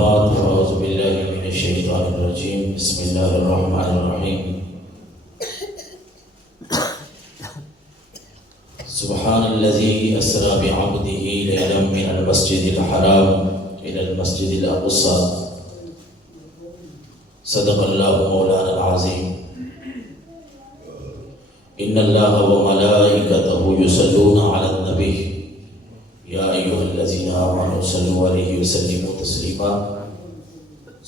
بعد فاعوذ باللہ من الشیطان الرجیم بسم اللہ الرحمن الرحیم سبحان الذی اسری بعبدہ لیلا من المسجد الحرام الى المسجد الاقصى صدق اللہ مولانا العظیم ان اللہ وملائکتہ یصلون علی النبی یا ایھا الذین آمنوا صلوا علیہ وسلموا تسلیما۔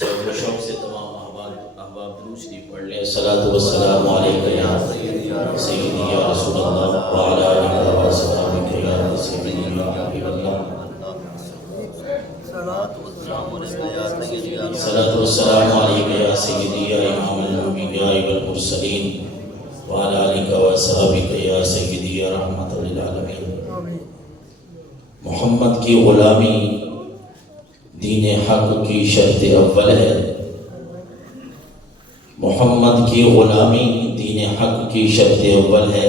ذوق و شوق سے تمام احباب درود شریف پڑھ لیں۔ الصلاۃ والسلام علیک یا سیدی یا رسول اللہ وعلی آلہ وصحبہ یا سیدی یا حبیب اللہ۔ الصلاۃ والسلام علیک یا سیدی یا امام الانبیاء والمرسلین وعلی آلہ وصحبہ یا سیدی یا رحمۃ للعالمین۔ محمد کی غلامی دین حق کی شرط اول ہے۔ محمد کی غلامی دین حق کی شرط اول ہے۔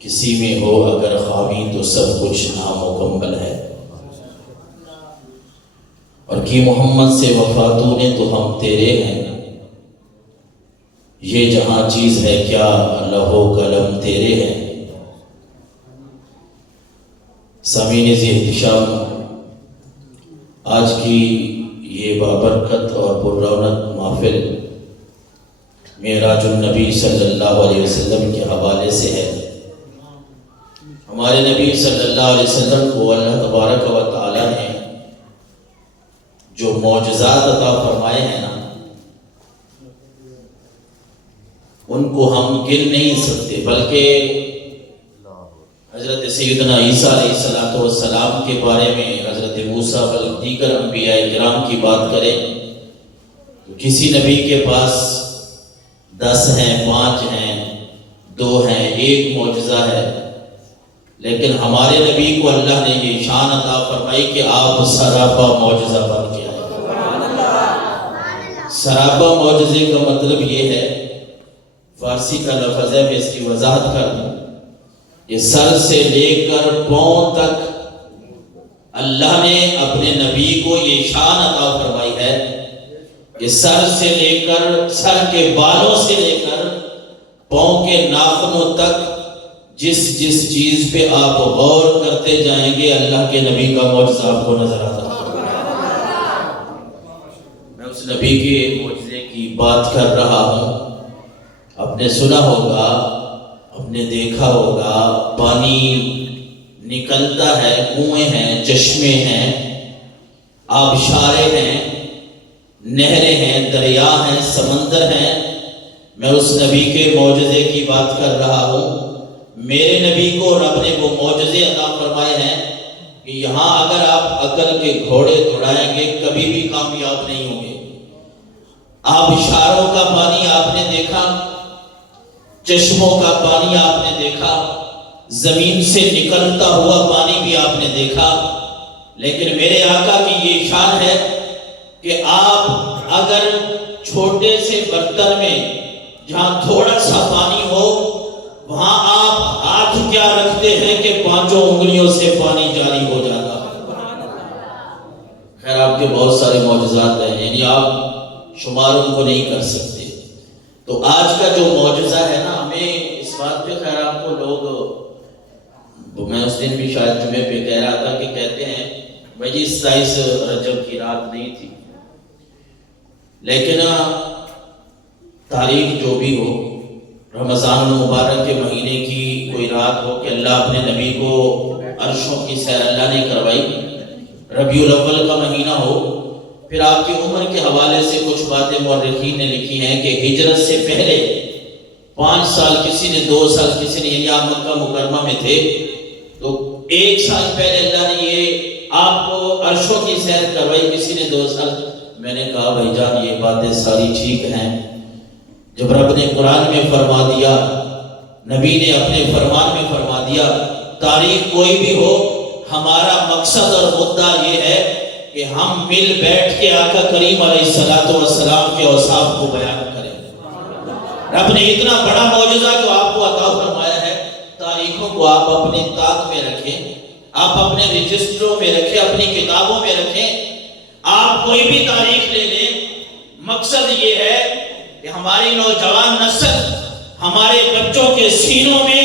کسی میں ہو اگر خامی تو سب کچھ نامکمل ہے۔ اور کی محمد سے وفا تو نے تو ہم تیرے ہیں۔ یہ جہاں چیز ہے کیا لوح و قلم تیرے ہیں۔ سامعین ذی احتشام، آج کی یہ بابرکت اور پررونق محفل معراج النبی صلی اللہ علیہ وسلم کے حوالے سے ہے۔ ہمارے نبی صلی اللہ علیہ وسلم کو اللہ تبارک و تعالی نے جو معجزات عطا فرمائے ہیں نا، ان کو ہم گن نہیں سکتے، بلکہ حضرت سیدنا عیسیٰ علیہ السلام کے بارے میں حضرت موسیٰ و دیگر انبیاء کرام کی بات کریں تو کسی نبی کے پاس 10 ہیں، 5 ہیں، 2 ہیں، 1 معجزہ ہے، لیکن ہمارے نبی کو اللہ نے یہ شان عطا فرمائی کہ آپ سراپا معجزہ بن کے آئے۔ سراپا معجزے کا مطلب یہ ہے، فارسی کا لفظ ہے، میں اس کی وضاحت کر دوں۔ یہ سر سے لے کر پاؤں تک اللہ نے اپنے نبی کو یہ شان عطا فرمائی ہے کہ سر سے لے کر، سر کے بالوں سے لے کر پاؤں کے ناخنوں تک جس چیز پہ آپ غور کرتے جائیں گے اللہ کے نبی کا معجزہ آپ کو نظر آتا ہے۔ میں اس نبی کے معجزے کی بات کر رہا ہوں۔ آپ نے سنا ہوگا، آپ نے دیکھا ہوگا، پانی نکلتا ہے، کنویں ہیں، چشمے ہیں، آبشاریں ہیں، نہریں ہیں، دریا ہیں، سمندر ہیں۔ میں اس نبی کے معجزے کی بات کر رہا ہوں۔ میرے نبی کو رب نے وہ معجزے عطا فرمائے ہیں کہ یہاں اگر آپ عقل کے گھوڑے دوڑائیں گے کبھی بھی کامیاب نہیں ہوں گے۔ آبشاروں کا پانی آپ نے دیکھا، چشموں کا پانی آپ نے دیکھا، زمین سے نکلتا ہوا پانی بھی آپ نے دیکھا، لیکن میرے آقا کی یہ شان ہے کہ آپ اگر چھوٹے سے برتن میں جہاں تھوڑا سا پانی ہو وہاں آپ ہاتھ کیا رکھتے ہیں کہ 5 انگلیوں سے پانی جاری ہو جاتا۔ خیر آپ کے بہت سارے معجزات ہیں، یعنی آپ شمار ان کو نہیں کر سکتے۔ تو آج کا جو معجزہ ہے نا، ہمیں اس بات پہ خیر آپ کو لوگ، میں اس دن بھی شاید جمعے پہ کہہ رہا تھا کہ کہتے ہیں بھائی 27 رجب کی رات نہیں تھی، لیکن تاریخ جو بھی ہو، رمضان المبارک کے مہینے کی کوئی رات ہو کہ اللہ اپنے نبی کو عرشوں کی سیر اللہ نے کروائی، ربیع الاول کا مہینہ ہو، پھر آپ کی عمر کے حوالے سے کچھ باتیں مورخین نے لکھی ہیں کہ ہجرت سے پہلے 5 سال، کسی نے 2 سال، کسی نے، یعنی آپ مکہ مکرمہ میں تھے تو 1 سال پہلے اللہ نے یہ آپ کو عرشوں کی سیر کروائی، کسی نے 2 سال۔ میں نے کہا بھائی جان یہ باتیں ساری ٹھیک ہیں، جب رب نے قرآن میں فرما دیا، نبی نے اپنے فرمان میں فرما دیا، تاریخ کوئی بھی ہو، ہمارا مقصد اور مدعا یہ ہے کہ ہم مل بیٹھ کے آقا کریم علیہ السلام کے اوصاف کو بیان کریں۔ رب نے اتنا بڑا معجزہ جو آپ کو عطا فرمایا ہے، تاریخوں کو آپ اپنے طاق میں رکھیں، آپ اپنے رجسٹروں میں رکھیں، اپنی کتابوں میں رکھیں، آپ کوئی بھی تاریخ لے لیں، مقصد یہ ہے کہ ہماری نوجوان نسل، ہمارے بچوں کے سینوں میں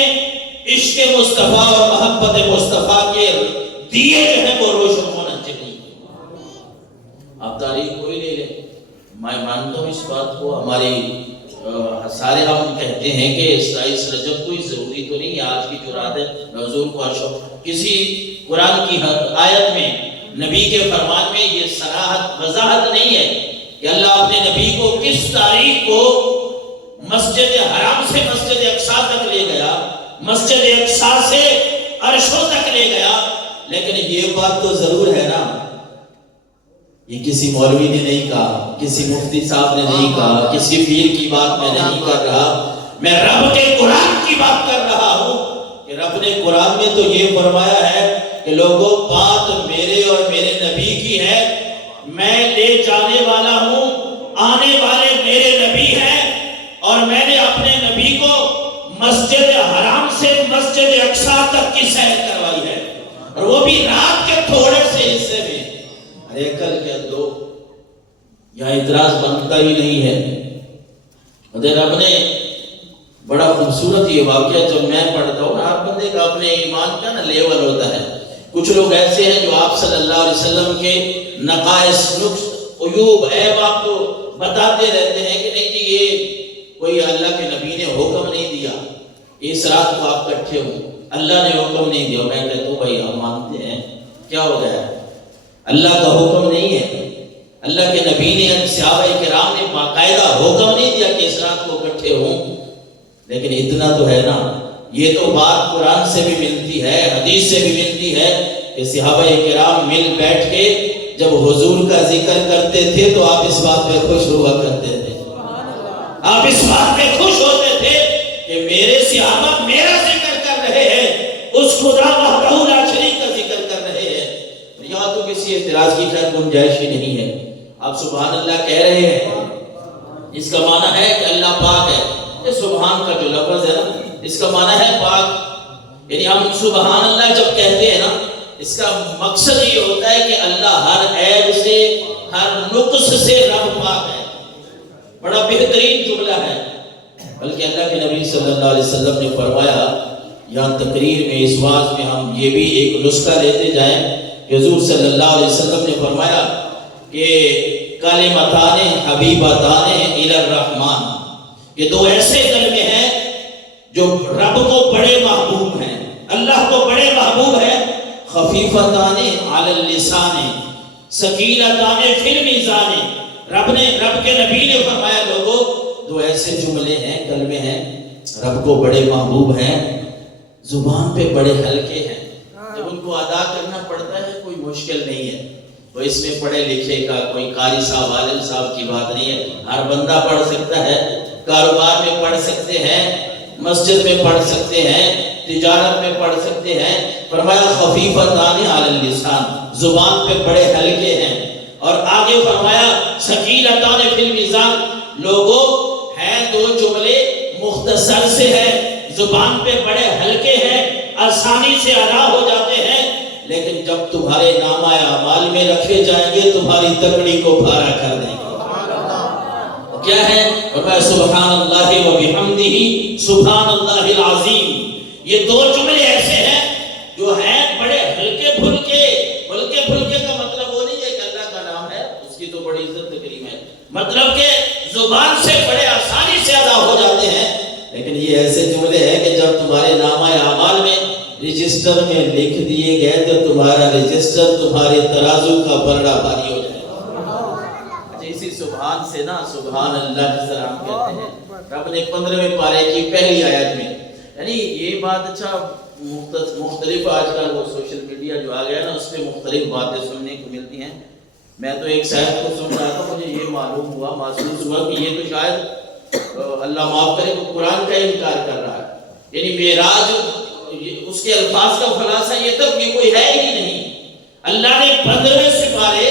عشق مصطفیٰ اور محبت مصطفیٰ کے دیے جو ہیں وہ روشن ہونا چاہیے۔ آپ تاریخ کوئی لے لیں، میں مانتا ہوں اس بات کو، ہماری سارے ہم کہتے ہیں کہ 27 رجب کوئی ضروری تو نہیں ہے، آج کی جو رات ہے حضور کو کسی قرآن کی آیت میں، نبی کے فرمان میں یہ صراحت وضاحت نہیں ہے کہ اللہ اپنے نبی کو کس تاریخ کو مسجد حرام سے مسجد اقصی تک لے گیا، مسجد اقصی سے عرشوں تک لے گیا۔ لیکن یہ بات تو ضرور ہے نا، یہ کسی مولوی نے نہیں کہا، کسی مفتی صاحب نے نہیں کہا، کسی پیر کی بات میں نہیں کر رہا، میں رب کے قرآن کی بات کر رہا ہوں کہ رب نے قرآن میں تو یہ فرمایا ہے کہ لوگوں بات میرے اور میرے نبی کی ہے، میں لے جانے والا ہوں، آنے والے میرے نبی ہیں، اور میں نے اپنے نبی کو مسجد حرام سے مسجد اقصی تک کی سیر کروائی ہے، اور وہ بھی رات کے تھوڑے سے حصے میں۔ ارے کل کیا دو، یہاں اعتراض بنتا ہی نہیں ہے۔ رب نے بڑا خوبصورت یہ واقعہ جب میں پڑھتا ہوں، ہر بندے کا اپنے ایمان کا نا لیول ہوتا ہے۔ کچھ لوگ ایسے ہیں جو آپ صلی اللہ علیہ وسلم کے نقائص، نقص، عیوب، عیب آپ کو بتاتے رہتے ہیں کہ نہیں جی یہ کوئی اللہ کے نبی نے حکم نہیں دیا اس رات کو آپ کٹھے ہوں، اللہ نے حکم نہیں دیا۔ میں کہتا ہوں بھائی ہم مانتے ہیں، کیا ہو گیا ہے؟ اللہ کا حکم نہیں ہے، اللہ کے نبی نے، صحابہ کرام نے باقاعدہ حکم نہیں دیا کہ اس رات کو اکٹھے ہوں، لیکن اتنا تو ہے نا، یہ تو بات قرآن سے بھی ملتی ہے، حدیث سے بھی ملتی ہے کہ صحابہ کرام مل بیٹھ کے جب حضور کا ذکر کرتے تھے تو آپ اس بات پہ خوش ہوا کرتے تھے، آپ اس بات پہ خوش ہوتے تھے کہ میرے صحابہ میرا ذکر کر رہے ہیں، اس خدا وحدہ لا شریک کا ذکر کر رہے ہیں۔ یہاں تو کسی اعتراض کی خیر گنجائش ہی نہیں ہے۔ آپ سبحان اللہ کہہ رہے ہیں، اس کا معنی ہے کہ اللہ پاک ہے۔ یہ سبحان کا جو لفظ ہے نا، اس کا معنی ہے پاک، یعنی ہم سبحان اللہ جب کہتے ہیں نا، اس کا مقصد یہ ہوتا ہے کہ اللہ ہر عیب سے، ہر نقص سے رب پاک ہے۔ بڑا بہترین جملہ ہے، بلکہ اللہ کے نبی صلی اللہ علیہ وسلم نے فرمایا، یہاں تقریر میں، اس واعظ میں ہم یہ بھی ایک نسخہ لیتے جائیں کہ حضور صلی اللہ علیہ وسلم نے فرمایا کہ کلمتان حبیبتان الی الرحمن، یہ دو ایسے کلمے ہیں جو رب کو بڑے محبوب ہیں، اللہ کو بڑے محبوب ہیں، خفیفتان علی اللسان ثقیلتان فی المیزان۔ رب کے نبی نے فرمایا لوگوں، دو ایسے جملے ہیں، کلمے ہیں، رب کو بڑے محبوب ہیں، زبان پہ بڑے ہلکے ہیں، جب ان کو ادا کرنا پڑتا ہے کوئی مشکل نہیں ہے۔ تو اس میں پڑھے لکھے کا، کوئی قاری صاحب، عالم صاحب کی بات نہیں ہے، ہر بندہ پڑھ سکتا ہے، کاروبار میں پڑھ سکتے ہیں، مسجد میں پڑھ سکتے ہیں، تجارت میں پڑھ سکتے ہیں۔ فرمایا خفیفتان علی اللسان، زبان پہ بڑے ہلکے ہیں، اور آگے فرمایا ثقیلتان فی المیزان، لوگوں ہیں دو جملے مختصر سے ہیں، زبان پہ بڑے ہلکے ہیں، آسانی سے ادا ہو جاتے ہیں، لیکن جب تمہارے نامہ اعمال میں رکھے جائیں گے تمہاری تکڑی کو بھارا کر دیں گے۔ کیا ہے؟ فرمایا سبحان اللہ و بحمدہ سبحان اللہ العظیم۔ یہ دو جملے ایسے ہیں جو ہیں بڑے ہلکے پھلکے۔ ہلکے پھلکے کا مطلب وہ نہیں ہے کہ اللہ کا نام ہے اس کی تو بڑی عزت تکریم ہے، مطلب کہ زبان سے بڑے آسانی سے ادا ہو جاتے ہیں، لیکن یہ ایسے جملے ہیں کہ جب تمہارے نامہ اعمال میں رجسٹر میں لکھ دیے گئے تو تمہارا رجسٹر تمہارے ترازو کا پلڑا بھاری ہو جائے۔ اسی سبحان سے نا، سبحان اللہ جس طرح ہم کہتے ہیں، رب نے 15ویں پارے کی پہلی آیت میں، یعنی یہ بات اچھا مختلف آج کل وہ سوشل میڈیا جو آ گیا نا، اس پہ مختلف باتیں سننے کو ملتی ہیں۔ میں تو ایک شاید کو سن رہا تھا، مجھے یہ معلوم ہوا، محسوس ہوا کہ یہ تو شاید اللہ معاف کرے وہ قرآن کا انکار کر رہا ہے، یعنی معراج اس کے الفاظ کا خلاصہ یہ تک یہ کوئی ہے ہی نہیں۔ اللہ نے 15ویں سپارے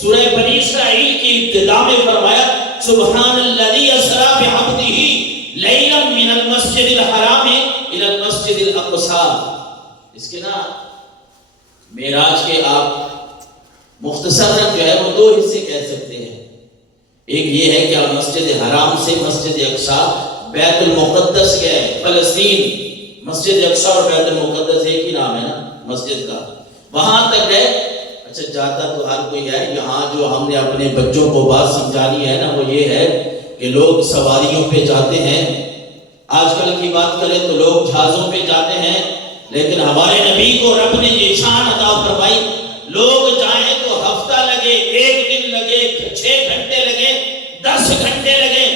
سورہ بنی اسرائیل کی ابتدا میں فرمایا سبحان الذی اسری بعبدہ لیلا من المسجد الحرام الی المسجد الاقصی۔ اس کے نا معراج کے آپ مختصراً جو ہے وہ دو حصے کہہ سکتے ہیں. ایک یہ ہے کہ آپ مسجد حرام سے مسجد اقصی بیت المقدس گئے. فلسطین مسجد اقصی اور بیت المقدس ایک ہی نام ہے نا مسجد کا, وہاں تک گئے. اچھا جاتا تو ہر کوئی ہے. یہاں جو ہم نے اپنے بچوں کو بات سمجھانی ہے نا وہ یہ ہے کہ لوگ سواریوں پہ جاتے ہیں. آج کل کی بات کریں تو لوگ جہازوں پہ جاتے ہیں, لیکن ہمارے نبی کو رب نے یہ شان عطا فرمائی, لوگ جائیں تو ہفتہ لگے, ایک دن لگے, 6 گھنٹے لگے, 10 گھنٹے لگے,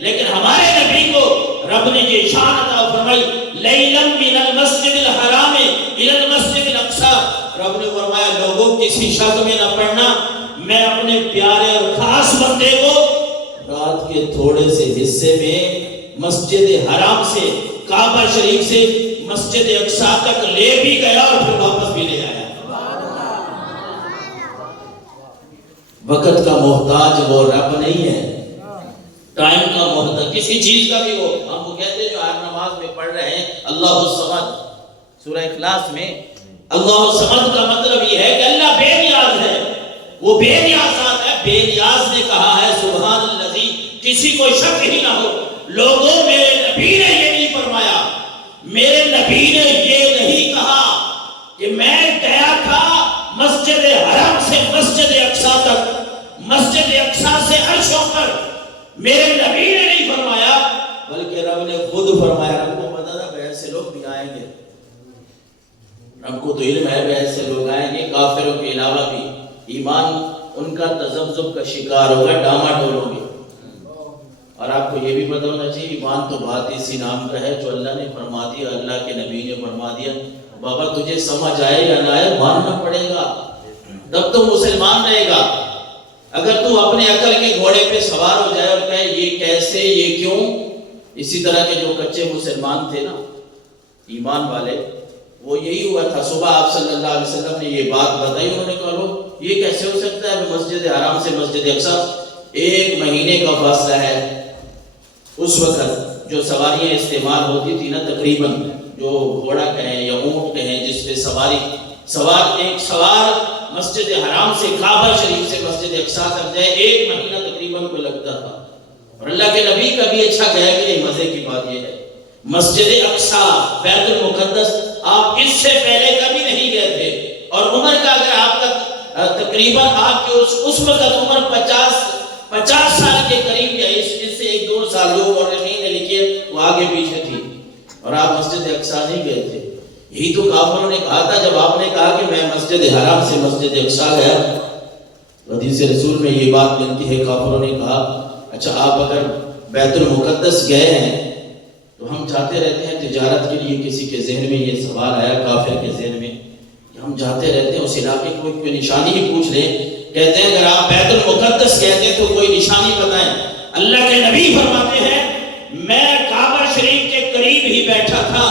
لیکن ہمارے نبی کو رب نے یہ شان عطا فرمائی لیلا من المسجد الحرام الى المسجد الاقصی. رب نے فرمایا لوگوں کسی شک میں نہ پڑنا, میں اپنے پیارے اور خاص بندے کو رات کے تھوڑے سے حصے میں مسجد حرام سے کعبہ شریف سے مسجد اقصی تک لے بھی گیا اور پھر واپس بھی لے آیا. وقت کا محتاج وہ رب نہیں ہے, ٹائم کا محتاج کسی چیز کا بھی. وہ ہم وہ کہتے ہیں جو ہر نماز میں پڑھ رہے ہیں اللہ الصمد, سورہ اخلاص میں اللہ الصمد کا مطلب یہ ہے کہ اللہ بے نیاز ہے, وہ بے نیاز ذات ہے. بے نیاز نے کہا ہے سبحان الذی, کسی کو شک ہی نہ ہو. لوگوں میرے نبی نے یہ نہیں فرمایا, میرے نبی نے یہ نہیں کہا کہ میں گیا تھا مسجد حرم سے مسجد اقصی تک, مسجد اقصی سے عرشوں پر. میرے نبی نے نہیں فرمایا, بلکہ رب نے خود فرمایا. رب کو پتا تھا بہت سے لوگ بھی آئیں گے, رب کو تو علم ہے بہت سے لوگ آئیں گے کافروں کے علاوہ بھی. ایمان ان کا تذبذب کا شکار ہوگا, ڈاما ڈول ہوں گے. اور آپ کو یہ بھی پتہ ہونا چاہیے ایمان تو بات اسی نام کا ہے جو اللہ نے فرما دیا, اللہ کے نبی نے فرما دیا. بابا تجھے سمجھ آئے یا نہ آئے ماننا پڑے گا, تب تو مسلمان رہے گا. اگر تو اپنے عقل کے گھوڑے پہ سوار ہو جائے اور کہے یہ کیسے یہ کیوں, اسی طرح کے جو کچے مسلمان تھے نا ایمان والے, وہ یہی ہوا تھا. صبح آپ صلی اللہ علیہ وسلم نے یہ بات بتائی, انہوں نے کہا لو یہ کیسے ہو سکتا ہے, مسجد حرام سے مسجد اقصی 1 مہینے کا فاصلہ ہے. اس وقت جو سواریاں استعمال ہوتی تھی نا تقریباً, جو گھوڑا کہیں یا اونٹ کہیں جس پہ ایک سوار مسجد حرام سے کعبہ شریف سے مسجد اقصی تک جائے 1 مہینہ تقریباً کو لگتا تھا. اور اللہ کے نبی کا بھی اچھا گیا کہ نہیں. مزے کی بات یہ ہے مسجد اقصی بیت المقدس آپ اس سے پہلے کبھی نہیں گئے تھے, اور عمر کا اگر آپ کا تقریباً آپ کے اس وقت عمر 50 سال کے قریب یا اس سے 1-2 سال جو مورخین نے لکھے وہ آگے پیچھے تھی, اور آپ مسجد اقصی نہیں گئے تھے. یہی تو کافروں نے کہا تھا جب آپ نے کہا کہ میں مسجد حرام سے مسجد اقصی گیا. حدیث رسول میں یہ بات ملتی ہے, کافروں نے کہا اچھا آپ اگر بیت المقدس گئے ہیں تو ہم جاتے رہتے ہیں تجارت کے لیے. کسی کے ذہن میں یہ سوال آیا کافر کے ذہن میں کہ ہم جاتے رہتے ہیں اس علاقے کو کوئی نشانی ہی پوچھ لیں. کہتے ہیں اگر آپ بیت المقدس کہتے ہیں تو کوئی نشانی بتائیں. اللہ کے نبی فرماتے ہیں میں کعبہ شریف کے قریب ہی بیٹھا تھا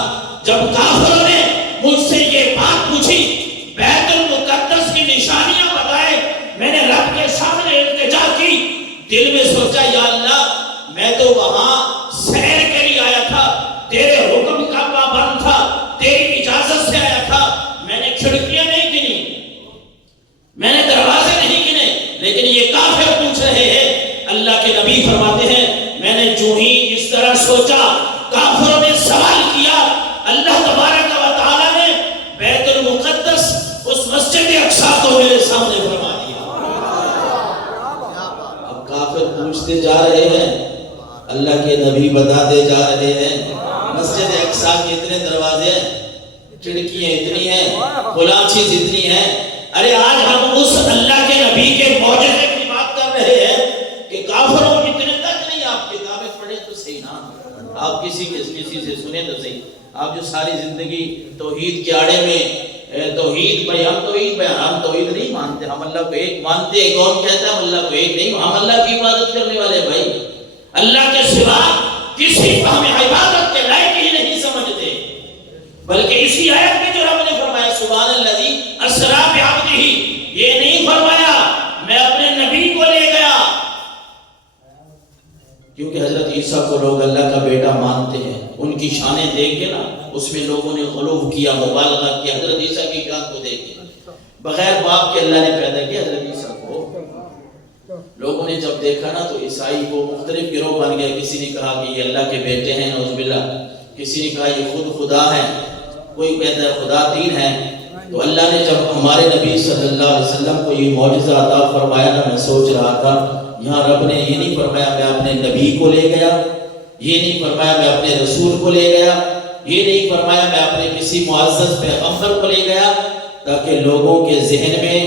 جب کافروں نے مجھ سے یہ بات پوچھی بیت المقدس کی نشانیاں بتائے. میں نے رب کے سامنے التجا کی, دل میں سوچا یا اللہ میں تو وہاں سیر کے لیے آیا تھا, تیرے حکم کا پابند تھا, تیری اجازت سے آیا تھا. میں نے کھڑکیاں نہیں گنی, میں نے دروازے نہیں گنے, لیکن یہ کافر پوچھ رہے ہیں. اللہ کے نبی فرماتے ہیں میں نے جو ہی اس طرح سوچا کافروں نے سوال کیا, اللہ تبارک و تعالی نے بیت المقدس اس مسجد اقصی کو میرے سامنے فرما دیا. اب کافر پوچھتے جا رہے ہیں, اللہ کے نبی بتاتے جا رہے ہیں مسجد اقصی کے اتنے دروازے ہیں, کھڑکیاں اتنی ہیں, فلاں چیز اتنی ہیں. ارے آج ہم اس اللہ کے نبی کے معجزے کی بات کر رہے ہیں کہ کافروں اتنے تک نہیں. آپ کتابیں پڑھیں تو صحیح نا, آپ کسی سے سنیں تو صحیح. آپ جو ساری زندگی توحید کے آڑے میں توحید بیان, ہم توحید نہیں مانتے, ہم اللہ کو ایک مانتے ہیں. کون کہتا ہے ہم اللہ کو ایک نہیں, ہم اللہ کی عبادت کرنے والے بھائی. اللہ کے سوا کسی کو ہم عبادت کے لائق ہی نہیں سمجھتے. بلکہ اسی آیت میں جو رب نے فرمایا سبحان الذی اسری بعبدہ, یہ نہیں فرمایا میں اپنے نبی کو لے گیا, کیونکہ حضرت عیسیٰ کو لوگ اللہ کا بیٹا مانتے ہیں. ان کی شانیں دیکھ کے نا اس میں لوگوں نے غلو کیا, مبالغہ کیا. حضرت عیسیٰ کی شان کو دیکھ کے بغیر باپ کے اللہ نے پیدا کیا. حضرت لوگوں نے جب دیکھا نا تو عیسائی وہ مختلف گروہ بن گئے. کسی نے کہا کہ یہ اللہ کے بیٹے ہیں نعوذ باللہ, کسی نے کہا یہ خود خدا ہے, کوئی کہتا ہے خدا تین ہے. تو اللہ نے جب ہمارے نبی صلی اللہ علیہ وسلم کو یہ معجزہ عطا فرمایا نا, میں سوچ رہا تھا یہاں رب نے یہ نہیں فرمایا میں اپنے نبی کو لے گیا, یہ نہیں فرمایا میں اپنے رسول کو لے گیا, یہ نہیں فرمایا میں اپنے کسی معزز پیغمبر کو لے گیا, تاکہ لوگوں کے ذہن میں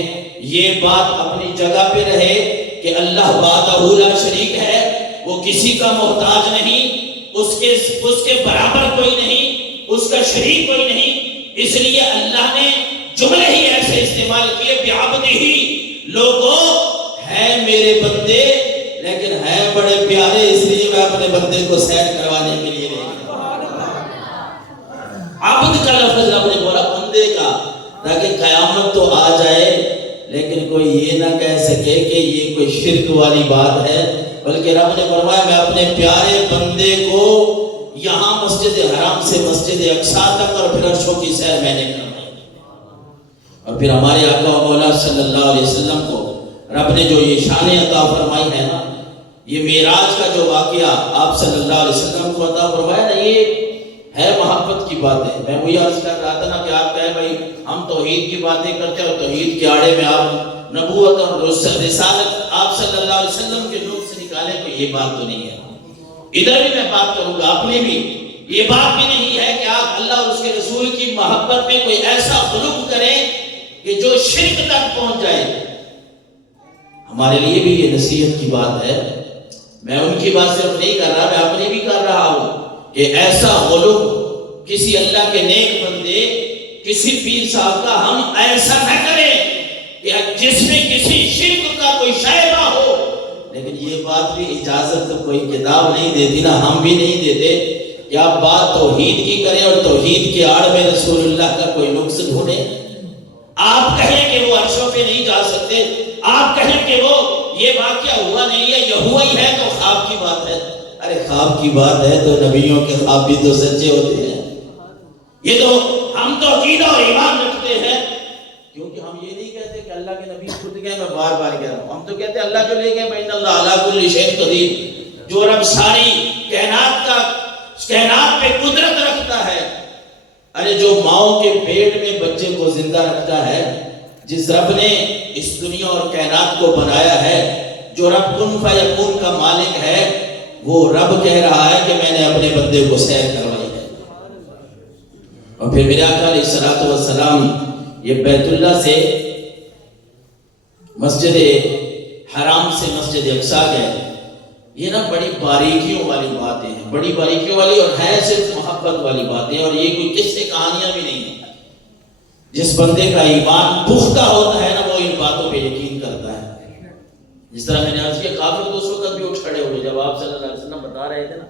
یہ بات اپنی جگہ پہ رہے کہ اللہ وحدہ لا شریک ہے, وہ کسی کا محتاج نہیں, اس کے برابر کوئی نہیں, اس کا شریک کوئی نہیں. اس لیے اللہ نے جملے ہی ایسے استعمال کیے بعبدہ, لوگوں ہے میرے بندے لیکن ہے بڑے پیارے, اس لیے میں اپنے بندے کو سیر کروانے کے لیے لے گیا. عبد کا لفظ رب نے بولا بندے کا, تاکہ قیامت تو آ جائے لیکن کوئی یہ نہ کہہ سکے کہ یہ کوئی شرک والی بات ہے, بلکہ رب نے فرمایا میں اپنے پیارے بندے کو یہاں مسجد حرام سے مسجد اقصی تک اور پھر عرشوں کی سیر میں نے کروائی. اور پھر ہمارے آقا و مولا صلی اللہ علیہ وسلم کو رب نے جو یہ شان عطا فرمائی ہے نا, یہ معراج کا جو واقعہ آپ صلی اللہ علیہ وسلم کو عطا فرمایا نا, یہ ہے محبت کی باتیں. میں وہی عرض کر رہا تھا نا کہ آپ کہیں بھائی ہم توحید کی باتیں کرتے ہیں اور توحید کے آڑے میں آپ نبوت اور رسالت آپ صلی اللہ علیہ وسلم کے لوگ سے نکالیں, تو یہ بات تو نہیں ہے. ادھر بھی میں بات کروں گا, اپنے بھی یہ بات بھی نہیں ہے کہ آپ اللہ اور اس کے رسول کی محبت میں کوئی ایسا خلق کریں کہ جو شرک تک پہنچ جائے. ہمارے لیے بھی یہ نصیحت کی بات ہے, میں ان کی بات صرف نہیں کر رہا, میں اپنی بھی کر رہا ہوں کہ ایسا خلق کسی اللہ کے نیک بندے کسی پیر صاحب کا ہم ایسا نہ کریں کہ جس میں کسی شرک کا کوئی شائبہ ہو. لیکن یہ بات بھی اجازت تو کوئی کتاب نہیں دیتی نا, ہم بھی نہیں دیتے کہ آپ بات توحید کی کریں اور توحید کے آڑ میں رسول اللہ کا کوئی نقص ڈھونڈیں. آپ کہیں کہ وہ عرشوں پہ نہیں جا سکتے, آپ کہیں کہ وہ یہ واقعہ ہوا نہیں ہے, یہ ہوا ہی ہے تو خواب کی بات ہے. ارے خواب کی بات ہے تو نبیوں کے خواب بھی تو سچے ہوتے ہیں. یہ تو ہم تو عقیدہ اور ایمان رکھتے ہیں, کیونکہ ہم یہ نہیں کہتے کہ اللہ کے نبی خود گئے, میں بار بار کہہ رہا ہوں, ہم تو کہتے ہیں اللہ جو لے گئے بین اللہ علی کل شیء قدیر, جو رب ساری کائنات پہ قدرت رکھتا ہے. ارے جو ماؤں کے پیٹ میں بچے کو زندہ رکھتا ہے, جس رب نے اس دنیا اور کائنات کو بنایا ہے, جو رب کن فیکون کا مالک ہے, وہ رب کہہ رہا ہے کہ میں نے اپنے بندے کو سیر کروائی ہے. اور پھر میرے آقا علیہ الصلوۃ والسلام یہ بیت اللہ سے مسجد حرام سے مسجد اقصی گئے. یہ نا بڑی باریکیوں والی باتیں ہیں, بڑی باریکیوں والی, اور ہے صرف محبت والی باتیں, اور یہ کوئی قصے کہانیاں بھی نہیں ہیں. جس بندے کا ایمان پختہ ہوتا ہے نا, وہ ان باتوں پہ یقین کرتا ہے. جس طرح میں نے عرض کیا, کافر تو اس وقت بھی اٹھ کھڑے ہوئے جب آپ صلی اللہ علیہ وسلم بتا رہے تھے نا,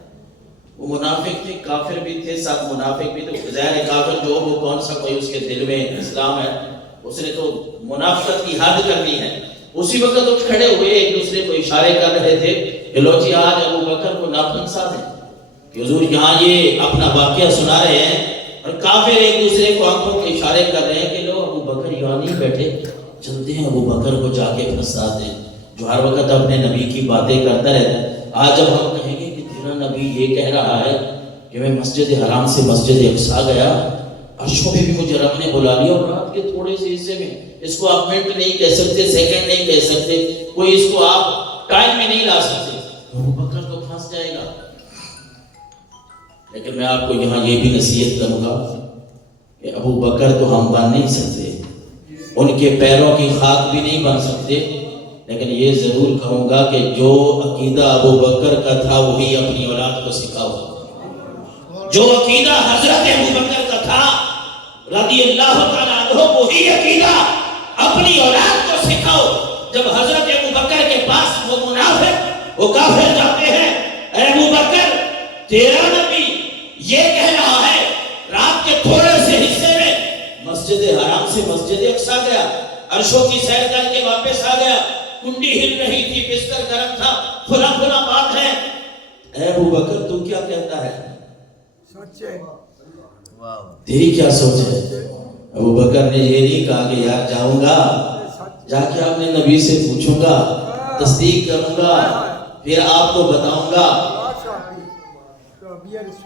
وہ منافق تھے, کافر بھی تھے, ساتھ منافق بھی تھے. ظاہر ہے کافر جو وہ کون سا کوئی اس کے دل میں اسلام ہے, اس نے تو منافقت کی حد کرنی ہے. اسی وقت اٹھ کھڑے ہوئے, ایک دوسرے کو اشارے کر رہے تھے کہ لو جی آج ابو بکر کو ناپسند ساز ہے کہ حضور یہاں یہ اپنا واقعہ سنا رہے ہیں, اور کافر ایک دوسرے کو آنکھوں کے اشارے کر رہے ہیں کہ لو ابو بکر یہاں نہیں بیٹھے, چلتے ہیں ابو بکر کو جا کے پھنسا دیں, جو ہر وقت اپنے نبی کی باتیں کرتا رہتا ہے. آج جب ہم کہیں گے کہ تیرا نبی یہ کہہ رہا ہے کہ میں مسجد حرام سے مسجد اقصی گیا, عرشوں پہ بھی مجھے رب نے بلا لیا, اور رات کے تھوڑے سے حصے میں, اس کو آپ منٹ نہیں کہہ سکتے, سیکنڈ نہیں کہہ سکتے, کوئی اس کو آپ ٹائم میں نہیں لا سکتے, ابو بکر تو پھنس جائے گا. لیکن میں آپ کو یہاں یہ بھی نصیحت کروں گا کہ ابو بکر تو ہم بن نہیں سکتے, ان کے پیروں کی خاک بھی نہیں بن سکتے, لیکن یہ ضرور کہوں گا کہ جو عقیدہ ابو بکر کا تھا وہی اپنی اولاد کو سکھاؤ. جو عقیدہ حضرت ابو بکر کا تھا رضی اللہ تعالیٰ عنہ, وہی عقیدہ اپنی اولاد کو سکھاؤ. جب حضرت ابو بکر کے پاس وہ منافق, وہ کافر جاتے ہیں, اے ابو بکر تیرا نبی یہ کہہ رہا ہے, رات کے تھوڑے سے حصے میں مسجد حرام سے مسجد اقصی گیا, عرشوں کی سیر کر کے واپس آ گیا, کنڈی ہل رہی تھی, بستر گرم تھا, کھلا کھلا بات ہے. اے ابو بکر تو کیا کہتا ہے, تیری کیا سوچ ہے؟ ابو بکر نے یہ نہیں کہا کہ یار جاؤں گا, جا کے اپنے نبی سے پوچھوں گا, تصدیق کروں گا، پھر آپ کو بتاؤں گا،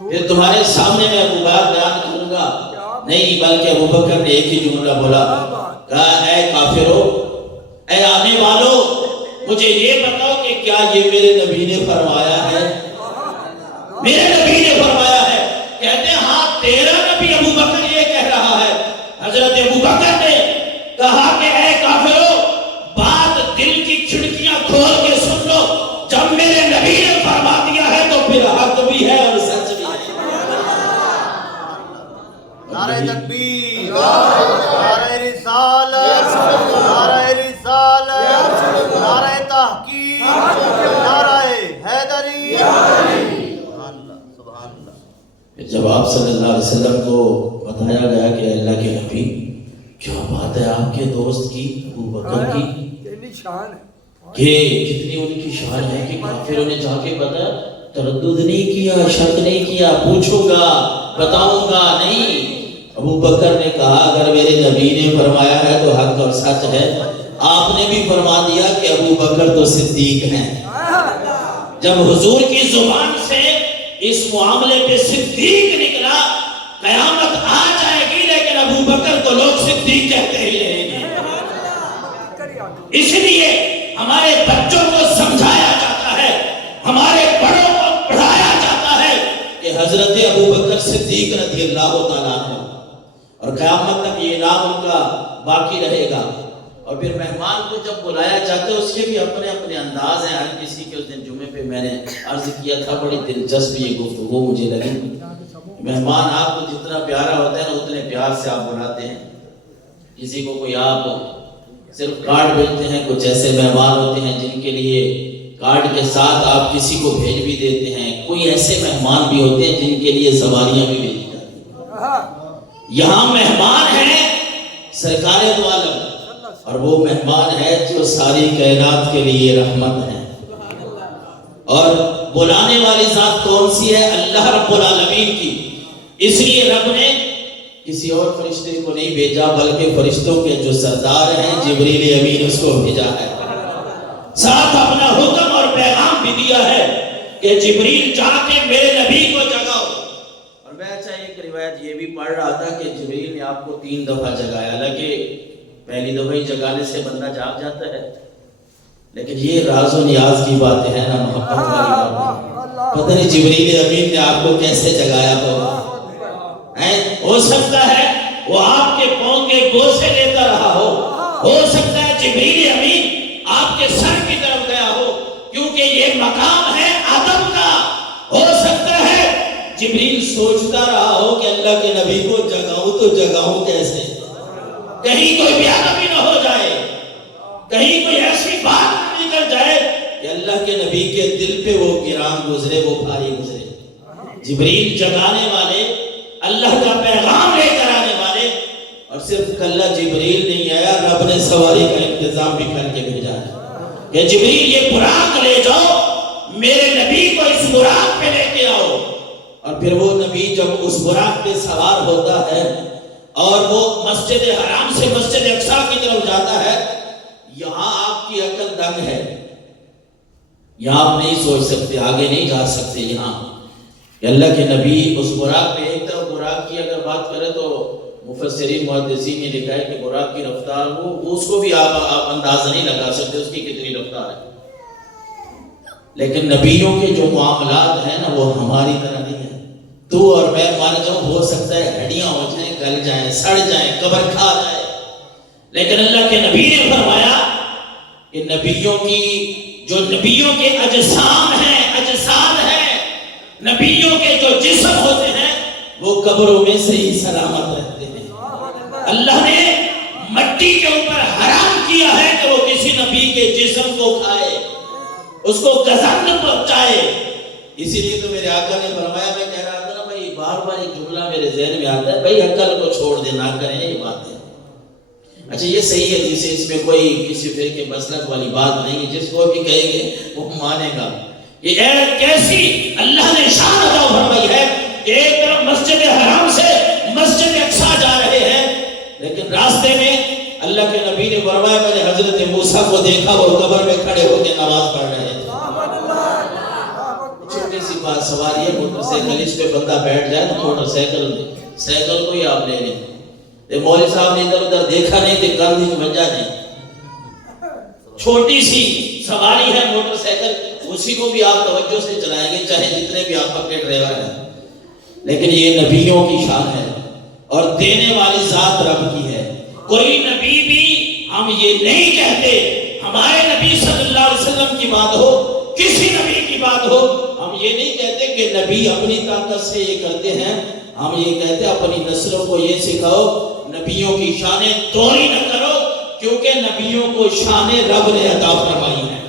پھر تمہارے سامنے میں ابو بکر بیان کروں گا۔ نہیں، بلکہ ابو بکر نے ایک ہی جملہ بولا، کہا اے کافرو، اے آنے والو، مجھے یہ بتاؤ کہ کیا یہ میرے نبی نے فرمایا ہے؟ میرے نبی نے فرمایا ہے؟ کہتے ہیں ہاں تیرا نبی ابو بکر یہ کہہ رہا ہے۔ حضرت ابو بکر نے کہا کہ اے کافرو، بات دل کی کھڑکیاں کھول کے سن لو، جب میرے نبی نے فرما دیا ہے تو پھر حق بھی ہے اور سچ بھی ہے۔ نعرہ تکبیر، نعرہ رسالت، نعرہ رسالت، نعرہ تحقیق، نعرہ حیدری۔ سبحان اللہ، سبحان اللہ۔ جب آپ صلی اللہ علیہ وسلم کو بتایا گیا کہ اللہ کے نبی، کیا بات ہے آپ کے دوست کی، ابو بکر کی، کہ کتنی ان کی شان ہے کہ کافروں نے جا کے بتایا، تردد نہیں کیا، شک نہیں کیا، پوچھوں گا، بتاؤں گا نہیں۔ ابو بکر نے کہا اگر میرے نبی نے فرمایا ہے تو حق اور سچ ہے۔ آپ نے بھی فرما دیا کہ ابو بکر تو صدیق ہیں۔ جب حضور کی زبان سے اس معاملے پہ صدیق نکلا، قیامت آ جائے گی لیکن ابو بکر تو لوگ صدیق کہتے ہی رہیں گے۔ اس لیے ہمارے بچوں کو سمجھایا جاتا ہے، ہمارے بڑوں کو پڑھایا جاتا ہے کہ حضرت ابو بکر صدیق رضی اللہ تعالیٰ عنہ، اور قیامت تک یہ نام ان کا باقی رہے گا۔ اور پھر مہمان کو جب بلایا جاتا ہے اس کے بھی اپنے اپنے انداز ہیں ہر کسی کے۔ اس دن جمعے پہ میں نے عرض کیا تھا، بڑی دلچسپ یہ گفتگو مجھے لگی۔ مہمان آپ کو جتنا پیارا ہوتا ہے نا اتنے پیار سے آپ بلاتے ہیں۔ کسی کو کوئی آپ صرف کارڈ بھیجتے ہیں، کچھ ایسے مہمان ہوتے ہیں جن کے لیے کارڈ کے ساتھ آپ کسی کو بھیج بھی دیتے ہیں، کوئی ایسے مہمان بھی ہوتے ہیں جن کے لیے سواریاں بھی بھیجی جاتی ہیں۔ یہاں مہمان ہیں سرکار دو عالم، اور وہ مہمان ہے جو ساری کائنات کے لیے رحمت ہے۔ اور بلانے والی ذات کون سی ہے؟ اللہ رب العالمین کی۔ اس لیے رب نے کسی اور فرشتے کو نہیں بھیجا بلکہ فرشتوں کے جو سردار ہیں جبریل امین اس کو بھیجا ہے، ساتھ اپنا حکم اور پیغام بھی دیا ہے کہ جبریل جا کے میرے نبی کو جگاؤ۔ اور میں اچھا ایک روایت یہ بھی پڑھ رہا تھا کہ جبریل نے آپ کو 3 دفعہ جگایا، حالانکہ پہلی دفعہ ہی جگانے سے بندہ جاگ جاتا ہے، لیکن یہ راز و نیاز کی بات ہے نا، محبت والی بات ہے۔ پتہ نہیں جبریل امین نے آپ کو کیسے جگایا ہو سکتا ہے وہ آپ کے پاؤں کے بوسے لیتا رہا ہو سکتا ہے جبریل امین آپ کے سر کی طرف گیا ہو، کیونکہ یہ مقام ہے آدم کا۔ ہو سکتا ہے جبریل سوچتا رہا ہو کہ اللہ کے نبی کو جگاؤں تو جگاؤں کیسے، کہیں کوئی بیادبی نہ ہو جائے، کہیں کوئی ایسی بات نہ نکل جائے کہ اللہ کے نبی کے دل پہ وہ گرام گزرے، وہ بھاری گزرے۔ جبریل جگانے والے، اللہ کا پیغام لے کر آنے والے، اور صرف کلہ جبریل نہیں آیا، رب نے سواری کا انتظام بھی کر کے بھیجا ہے کہ جبریل یہ براق لے جاؤ، میرے نبی کو اس براق پہ لے کے آؤ۔ اور پھر وہ نبی جب اس براق پہ سوار ہوتا ہے اور وہ مسجد حرام سے مسجد اقصی کی طرف جاتا ہے، یہاں آپ کی عقل دنگ ہے، یہاں آپ نہیں سوچ سکتے، آگے نہیں جا سکتے۔ یہاں کہ اللہ کے نبی اس براق پہ، ایک طرف براق کی اگر بات کریں تو مفسرین محدثین نے لکھا ہے کہ براق کی رفتار وہ اس کو بھی آپ اندازہ نہیں لگا سکتے اس کی کتنی رفتار ہے، لیکن نبیوں کے جو معاملات ہیں نا وہ ہماری طرح نہیں ہے۔ تو اور میں مر جاؤں، ہو سکتا ہے ہڈیاں ہو جائیں، گل جائیں، سڑ جائیں، قبر کھا جائے، لیکن اللہ کے نبی نے فرمایا کہ نبیوں کے اجسام ہیں، اجساد ہیں، نبیوں کے جو جسم ہوتے ہیں وہ قبروں میں سے ہی سلامت رہتے ہیں۔ اللہ نے مٹی کے اوپر حرام کیا ہے کہ وہ کسی نبی کے جسم کو کھائے، اس کو گزند پہنچائے۔ اسی لیے تو میرے آقا نے فرمایا، میں کہہ رہا تھا نا بھائی، بار بار ایک جملہ میرے ذہن میں آتا ہے، بھائی عقل کو چھوڑ دینا کریں یہ باتیں۔ اچھا یہ صحیح ہے، جسے اس میں کوئی کسی فرقے مسلک والی بات نہیں ہے، جس کو بھی کہیں گے وہ مانے گا۔ یہ کیسی اللہ نے شان ادا فرمائی ہے کہ ایک طرف مسجد حرام سے مسجد اقصی جا رہے ہیں، لیکن راستے میں اللہ کے نبی نے فرمایا میں نے حضرت موسیٰ کو دیکھا وہ قبر میں کھڑے ہو کے نماز پڑھ رہے تھے. چھوٹی سی بات سواری ہے موٹر سائیکل اس پہ بندہ بیٹھ جائے تو موٹر سائیکل کو ہی آپ لے لیں. مولوی صاحب نے ادھر ادھر دیکھا نہیں کہ کاندھی کی وجہ نہیں. چھوٹی سی سواری ہے موٹر سائیکل, اسی کو بھی آپ توجہ سے چلائیں گے چاہے جتنے بھی آپ کے ڈرائیور ہیں. لیکن یہ نبیوں کی شان ہے اور دینے والی ذات رب کی ہے. کوئی نبی بھی ہم یہ نہیں کہتے ہمارے نبی صلی اللہ علیہ وسلم کی بات ہو, کسی نبی کی بات ہو, ہم یہ نہیں کہتے کہ نبی اپنی طاقت سے یہ کرتے ہیں. ہم یہ کہتے اپنی نسلوں کو یہ سکھاؤ نبیوں کی شانیں توڑی نہ کرو, کیونکہ نبیوں کو شانیں رب نے عطا فرمائی ہیں.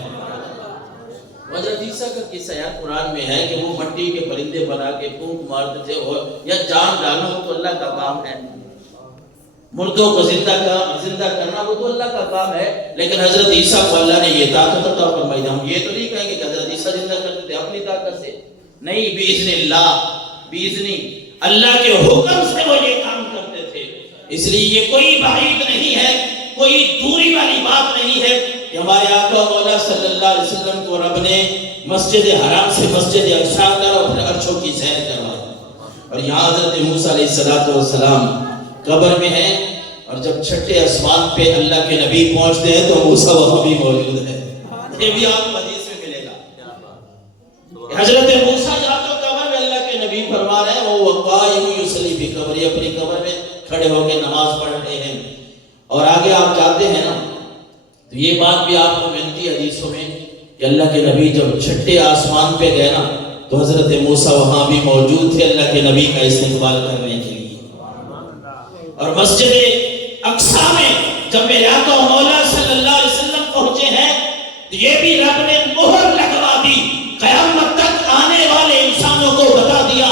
حضرت عیسیٰ کا قصہ یاد قرآن میں ہے کہ وہ مٹی کے پرندے بنا کے پھونک مارتے تھے, اور یا جان ڈالنا وہ تو اللہ کا کام ہے, مردوں کو زندہ کرنا وہ تو اللہ کا کام ہے. لیکن حضرت عیسیٰ کو اللہ نے یہ طاقت عطا فرمائی. ہم یہ تو نہیں کہیں گے کہ حضرت عیسیٰ زندہ کرتے تھے اپنی طاقت سے, نہیں, باذن اللہ, باذن اللہ کے حکم سے وہ یہ کام کرتے تھے. اس لیے یہ کوئی بعید نہیں ہے, کوئی دوری والی بات نہیں ہے کہ ہمارے آقا مولا صلی اللہ علیہ وسلم کو رب نے مسجد حرام سے مسجد اقصی کر اور پھر عرشوں کی سیر کروائی. اور یہاں حضرت موسیٰ علیہ السلام قبر میں ہیں, اور جب چھٹے آسمان پہ اللہ کے نبی پہنچتے ہیں تو موسیٰ وہاں بھی موجود ہے. یہ بھی آپ کو حدیث میں ملے گا. حضرت موسیٰ جہاں تو قبر میں اللہ کے نبی فرما رہے ہیں وہ قائم یصلی فی قبری, اپنی قبر میں کھڑے ہو کے نماز پڑھ رہے ہیں. اور آگے آپ جاتے ہیں نا تو یہ بات بھی آپ کو ملتی ہے حدیثوں میں کہ اللہ کے نبی جب چھٹے آسمان پہ گئے نا تو حضرت موسیٰ وہاں بھی موجود تھے اللہ کے نبی کا استقبال کرنے کے لیے. اور مسجد اقصی میں جب میرے آقا مولا صلی اللہ علیہ وسلم پہنچے ہیں تو یہ بھی رب نے مہر لگوا دی, قیامت تک آنے والے انسانوں کو بتا دیا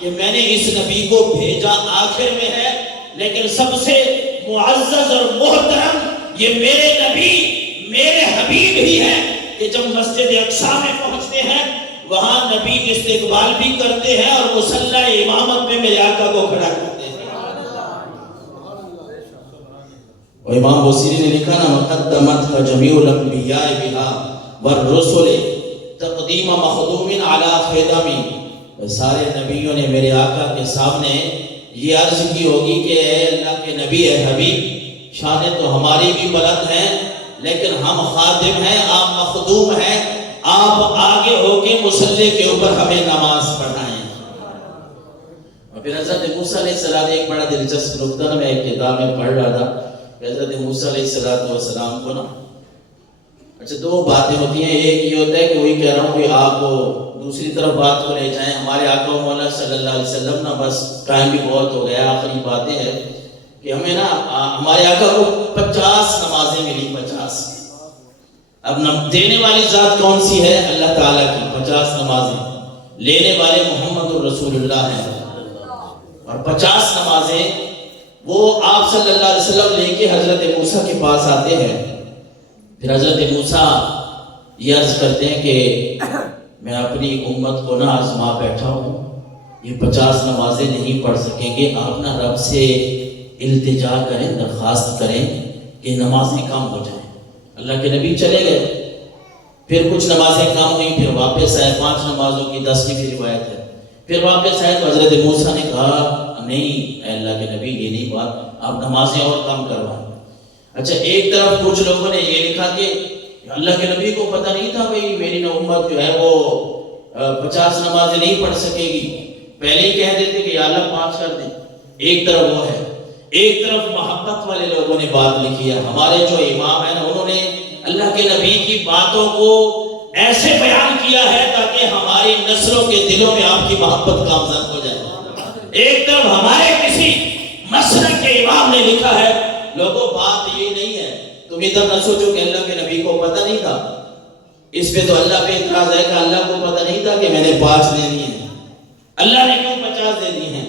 کہ میں نے اس نبی کو بھیجا آخر میں ہے, لیکن سب سے معزز اور محترم یہ میرے نبی میرے حبیب ہی ہیں کہ جب مسجد اقصی میں پہنچتے ہیں وہاں نبی استقبال بھی کرتے ہیں اور مصلی امامت میں میرے آقا کو کھڑا کرتے ہیں. اور امام بصیری نے لکھا نا مقدمت جمیع الانبیاء بها والرسل تقدیم مخدوم علی خدم, سارے نبیوں نے میرے آقا کے سامنے یہ عرض کی ہوگی کہ اے اللہ کے نبی اے حبیب, شانیں تو ہماری بھی بلند ہیں لیکن ہم خادم ہیں, آپ مخدوم ہیں, آپ آگے ہو کے مصلی کے اوپر ہمیں نماز پڑھائیں. اور پھر حضرت موسیٰ علیہ السلام ایک بڑا دلچسپ نکتہ میں ایک کتاب میں پڑھ رہا تھا کہ حضرت موسیٰ علیہ السلام کو نا اچھا دو باتیں ہوتی ہیں. ایک یہ ہوتا ہے کہ وہی کہہ رہا ہوں کہ آپ دوسری طرف بات کو لے جائیں. ہمارے آقا مولا صلی اللہ علیہ وسلم نا بس ٹائم بھی بہت ہو گیا, آخری باتیں ہیں کہ ہمیں نا ہمارے آقا کو 50 نمازیں ملی, 50. اب دینے والی ذات کون سی ہے؟ اللہ تعالیٰ کی 50 نمازیں, لینے والے محمد الرسول اللہ ہیں. اور 50 نمازیں وہ آپ صلی اللہ علیہ وسلم لے کے حضرت موسیٰ کے پاس آتے ہیں. پھر حضرت موسیٰ یہ عرض کرتے ہیں کہ میں اپنی امت کو نہ آزما بیٹھا ہوں, یہ 50 نمازیں نہیں پڑھ سکیں گے, آپ نہ رب سے التجا کریں, درخواست کریں کہ نمازیں کم ہو جائیں. اللہ کے نبی چلے گئے, پھر کچھ نمازیں کم ہوئیں, پھر واپس آئے, 5 نمازوں کی 10 کی بھی روایت ہے. پھر واپس آئے تو حضرت موسیٰ نے کہا نہیں اے اللہ کے نبی یہ نہیں بات, آپ نمازیں اور کم کروائیں. اچھا ایک طرف کچھ لوگوں نے یہ لکھا کہ اللہ کے نبی کو پتہ نہیں تھا بھئی میری امت جو ہے وہ 50 نمازیں نہیں پڑھ سکے گی, پہلے ہی کہہ دیتے کہ یا اللہ 5 کر دیں. ایک طرف وہ ہے, ایک طرف محبت والے لوگوں نے بات لکھی ہے. ہمارے جو امام ہیں انہوں نے اللہ کے نبی کی باتوں کو ایسے بیان کیا ہے تاکہ ہماری نسلوں کے دلوں میں آپ کی محبت کامزن ہو جائے. ایک طرف ہمارے کسی مسلک کے امام نے لکھا ہے لوگوں بات یہ نہیں ہے تم ادھر نہ سوچو کہ اللہ کے نبی کو پتہ نہیں تھا, اس پہ تو اللہ پہ اعتراض ہے کہ اللہ کو پتہ نہیں تھا کہ میں نے 5 دینی ہیں, اللہ نے کیوں 50 دینی ہیں.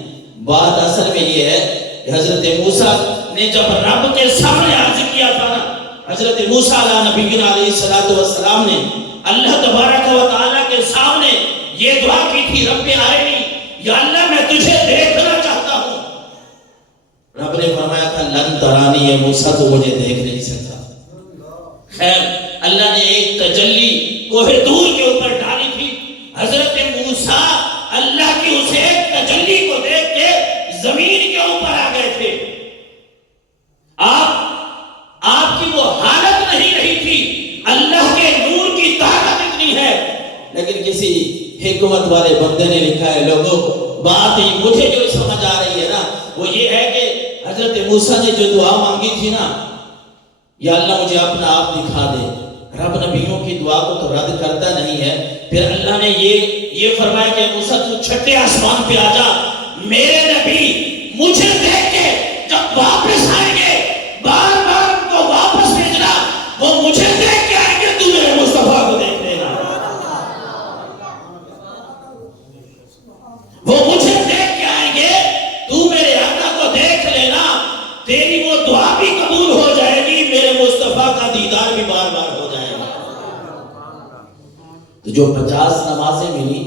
بات اصل میں یہ ہے کہ حضرت موسیٰ نے جب رب کے سامنے عرض کیا تھا نا, حضرت موسیٰ علیہ السلام نے اللہ تبارک و تعالیٰ کے سامنے یہ دعا کی تھی رب ارنی, یا اللہ میں تجھے دیکھنا چاہتا ہوں. رب نے فرمایا تھا لا لن ترانی ہے موسیٰ تو مجھے دیکھ نہیں سکتا. خیر اللہ نے ایک تجلی کوہ طور کے اوپر ڈالی تھی. حضرت موسیٰ اللہ کی اس ایک تجلی کو دیکھ کے زمین کے اوپر آ گئے تھے. آپ کی وہ حالت نہیں رہی تھی. اللہ کے نور کی طاقت اتنی ہے. لیکن کسی حکمت والے بندے نے لکھا ہے لوگوں بات ہی مجھے جو سمجھ آ رہی ہے نا وہ یہ ہے کہ حضرت موسیٰ نے جو دعا مانگی تھی نا یا اللہ مجھے اپنا آپ دکھا دے. رب نبیوں کی دعا کو تو رد کرتا نہیں ہے. پھر اللہ نے یہ فرمایا کہ موسیٰ تو چھٹے آسمان پہ آ جا. میرے نبی مجھے دیکھ کے جب واپس آئیں گے بار بار ان کو واپس بھیجنا. وہ مجھے دیکھ کے آئیں گے تو میرے مصطفیٰ کو دیکھ لینا. وہ مجھے دیکھ کے آئیں گے تو میرے آقا کو دیکھ لینا. تیری وہ دعا بھی قبول ہو جائے گی, میرے مصطفیٰ کا دیدار بھی بار بار ہو جائے گا. تو جو 50 نمازیں ملی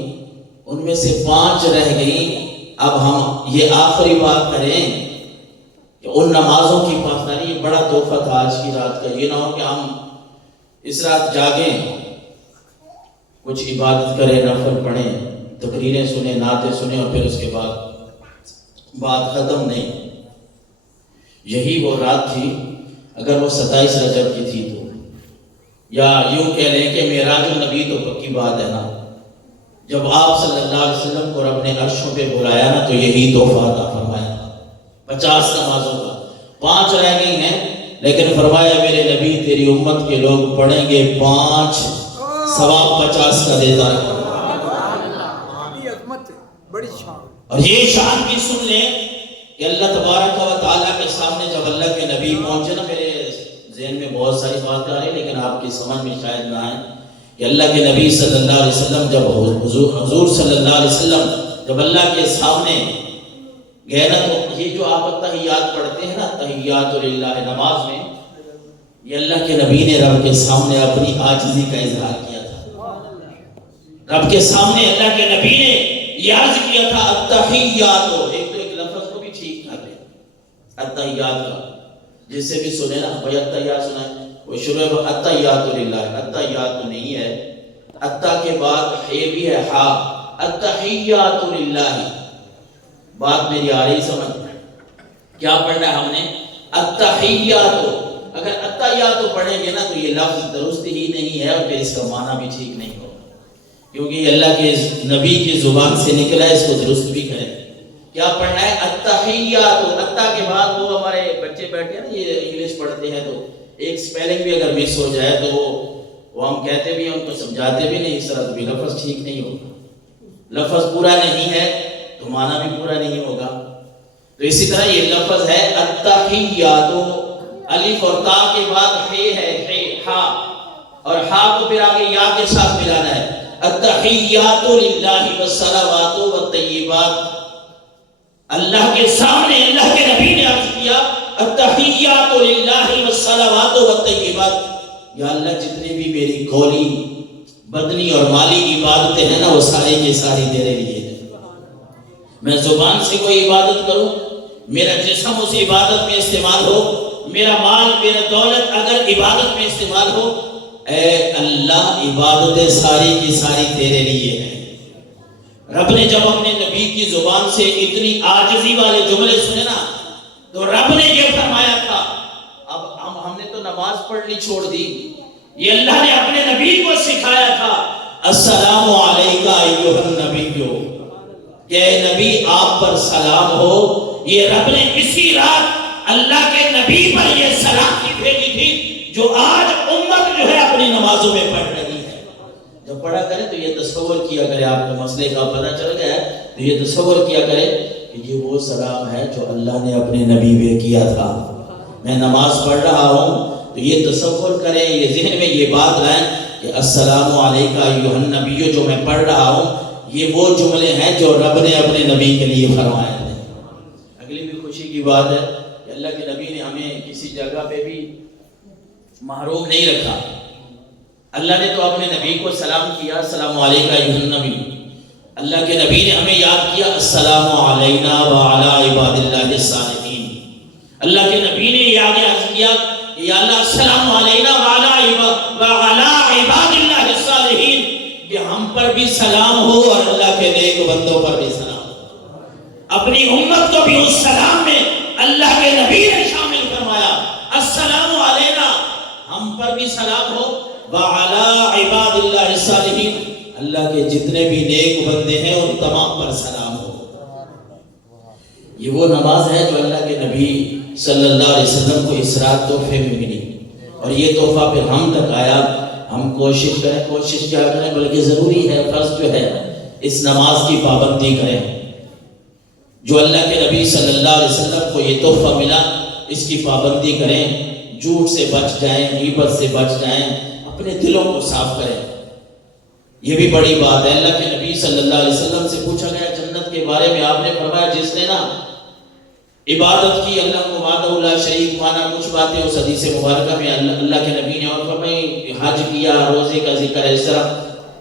ان میں سے 5 رہ گئیں. اب ہم یہ آخری بات کریں کہ ان نمازوں کی پاسداری. یہ بڑا تحفہ تھا آج کی رات کا. یہ نہ ہو کہ ہم اس رات جاگیں, کچھ عبادت کریں, نفل پڑھیں, تقریریں سنیں, نعتیں سنیں اور پھر اس کے بعد بات ختم. نہیں, یہی وہ رات تھی. اگر وہ 27 رجب کی تھی تو, یا یوں کہہ لیں کہ معراج النبی تو پکی بات ہے نا. جب آپ صلی اللہ علیہ وسلم کو رب نے عرشوں پہ بلایا نا تو یہی تحفہ عطا فرمایا تھا 50 نمازوں کا. 5 رہ گئی ہیں لیکن فرمایا میرے نبی تیری امت کے لوگ پڑھیں گے 5 ثواب 50 کا دیتا رہا. اور یہ شان بھی سن لیں کہ اللہ تبارک و تعالیٰ کے سامنے جب اللہ کے نبی پہنچے نا, میرے ذہن میں بہت ساری باتیں آ رہی لیکن آپ کی سمجھ میں شاید نہ آئے کہ اللہ کے نبی صلی اللہ علیہ وسلم جب حضور صلی اللہ علیہ وسلم جب اللہ کے سامنے گئے نا تو یہ جو آپ تحیات پڑھتے ہیں نا, تحیات للہ نماز میں, یہ اللہ کے نبی نے رب کے سامنے اپنی عاجزی کا اظہار کیا تھا. رب کے سامنے اللہ کے نبی نے یہ عرض کیا تھا التحیات. ایک تو ایک لفظ کو بھی ٹھیک کر لیں التحیات کا, جس سے بھی سنے نا بھائی التحیات سنا ہے وہ شروع ہے التحیات للہ. التحیات تو نہیں ہے, التا کے بعد ہے بھی ہے ہا. التحیات للہ. بات میری آ رہی سمجھ کیا پڑھنا ہے ہم نے التحیات. اگر التحیات پڑھیں گے نا تو یہ لفظ درست ہی نہیں ہے اور پھر اس کا معنی بھی ٹھیک نہیں ہوگا, کیونکہ یہ اللہ کے نبی کی زبان سے نکلا ہے. اس کو درست بھی کریں. کیا پڑھنا ہے التحیات. التا کے بعد وہ ہمارے بچے بیٹھے ہیں نا یہ انگلش پڑھتے ہیں تو ایک سپیلنگ بھی اگر مس ہو جائے تو وہ ہم کہتے بھی ہیں ان کو سمجھاتے بھی نہیں, اس طرح بھی لفظ ٹھیک نہیں ہوگا. لفظ پورا نہیں ہے تو معنی بھی پورا نہیں ہوگا. تو اسی طرح یہ لفظ ہے التحیات. الف اور تا کے بعد ہے ہا, اور ہا کو پھر آگے یا کے ساتھ ملانا ہے. التحیات للہ والصلوات والطیبات. اللہ کے سامنے اللہ کے نبی نے عرض کیا التحیات للہ والصلوات والطیبات. یا اللہ جتنی بھی میری قولی بدنی اور مالی عبادتیں ہیں نا وہ ساری کی ساری تیرے لیے ہیں. میں زبان سے کوئی عبادت کروں, میرا جسم اس عبادت میں استعمال ہو, میرا مال میرا دولت اگر عبادت میں استعمال ہو, اے اللہ عبادتیں ساری کی ساری تیرے لیے ہیں. رب نے جب اپنے نبی کی زبان سے اتنی عاجزی والے جملے سنے نا تو رب نے یہ فرمایا تھا. اب ہم نے تو نماز پڑھنی چھوڑ دی, یہ اللہ نے اپنے نبی کو سکھایا تھا السلام علیکہ ایھا النبی, کہ اے نبی آپ پر سلام ہو. یہ رب نے اسی رات اللہ کے نبی پر یہ سلام کی بھیجی تھی جو آج امت جو ہے اپنی نمازوں میں پڑھ رہی ہے. جب پڑھا کرے تو یہ تصور کیا کرے, آپ کو مسئلے کا پتہ چل گیا ہے تو یہ تصور کیا کرے کہ یہ وہ سلام ہے جو اللہ نے اپنے نبی پہ کیا تھا. میں نماز پڑھ رہا ہوں تو یہ تصور کریں, یہ ذہن میں یہ بات لائیں کہ السلام علیکہ ایھا النبی جو میں پڑھ رہا ہوں یہ وہ جملے ہیں جو رب نے اپنے نبی کے لیے فرمائے تھے. اگلی بھی خوشی کی بات ہے کہ اللہ کے نبی نے ہمیں کسی جگہ پہ بھی محروم نہیں رکھا. اللہ نے تو اپنے نبی کو سلام کیا السلام علیکہ ایھا النبی. اللہ کے نبی نے ہمیں یاد کیا السلام علینا وعلی عباد اللہ الصالحین. اللہ کے نبی نے یہ آگے عرض کیا کہ یا اللہ السلام علینا وعلی عباد اللہ الصالحین، کہ ہم پر بھی سلام ہو اور اللہ کے نیک بندوں پر بھی سلام ہو۔ اپنی امت کو بھی اس سلام میں اللہ کے نبی نے شامل فرمایا، السلام علینا، ہم پر بھی سلام ہو، وعلی عباد اللہ الصالحین، اللہ کے جتنے بھی نیک بندے ہیں ان تمام پر سلام ہو۔ یہ وہ نماز ہے جو اللہ کے نبی صلی اللہ علیہ وسلم کو اس رات تحفے میں ملی، اور یہ تحفہ پھر ہم تک آیا۔ ہم کوشش کریں، کوشش کیا کریں بلکہ ضروری ہے، فرض جو ہے اس نماز کی پابندی کریں۔ جو اللہ کے نبی صلی اللہ علیہ وسلم کو یہ تحفہ ملا اس کی پابندی کریں، جھوٹ سے بچ جائیں، غیبت سے بچ جائیں، اپنے دلوں کو صاف کریں۔ یہ بھی بڑی بات ہے۔ اللہ کے نبی صلی اللہ علیہ وسلم سے پوچھا گیا جنت کے بارے میں، آپ نے فرمایا جس نے نا عبادت کی اللہ کو وحدہ لا شریک مانا، کچھ باتیں اس حدیث مبارکہ میں اللہ کے نبی نے اور فرمائی حج کیا، روزے کا ذکر ہے، اس طرح،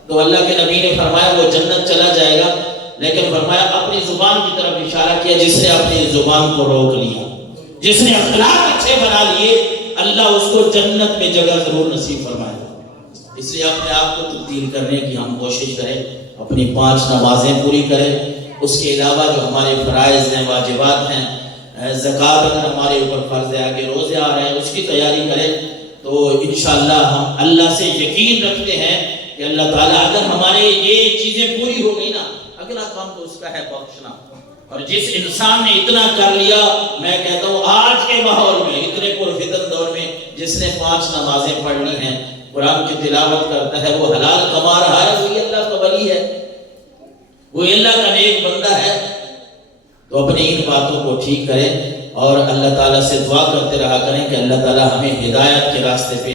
تو اللہ کے نبی نے فرمایا وہ جنت چلا جائے گا، لیکن فرمایا اپنی زبان کی طرف اشارہ کیا، جس نے اپنی زبان کو روک لیا، جس نے اخلاق اچھے بنا لیے، اللہ اس کو جنت میں جگہ ضرور نصیب فرمائے۔ اس لیے اپنے آپ کو تبدیل کرنے کی ہم کوشش کریں، اپنی 5 نمازیں پوری کریں، اس کے علاوہ جو ہمارے فرائض ہیں، واجبات ہیں، زکوٰۃ اگر ہمارے اوپر فرض ہے، آگے روزے آ رہے ہیں، اس کی تیاری کریں، تو انشاءاللہ ہم اللہ سے یقین رکھتے ہیں کہ اللہ تعالیٰ اگر ہمارے یہ چیزیں پوری ہو گئی نا، اگلا کام تو اس کا ہے بخشنا۔ اور جس انسان نے اتنا کر لیا، میں کہتا ہوں آج کے ماحول میں، اتنے پرفتن دور میں، جس نے 5 نمازیں پڑھ لی ہیں، قرآن کی تلاوت کرتا ہے، وہ حلال کما رہا ہے، وہی اللہ کا ولی ہے، وہی اللہ کا نیک بندہ ہے۔ تو اپنی ان باتوں کو ٹھیک کریں اور اللہ تعالیٰ سے دعا کرتے رہا کریں کہ اللہ تعالیٰ ہمیں ہدایت کے راستے پہ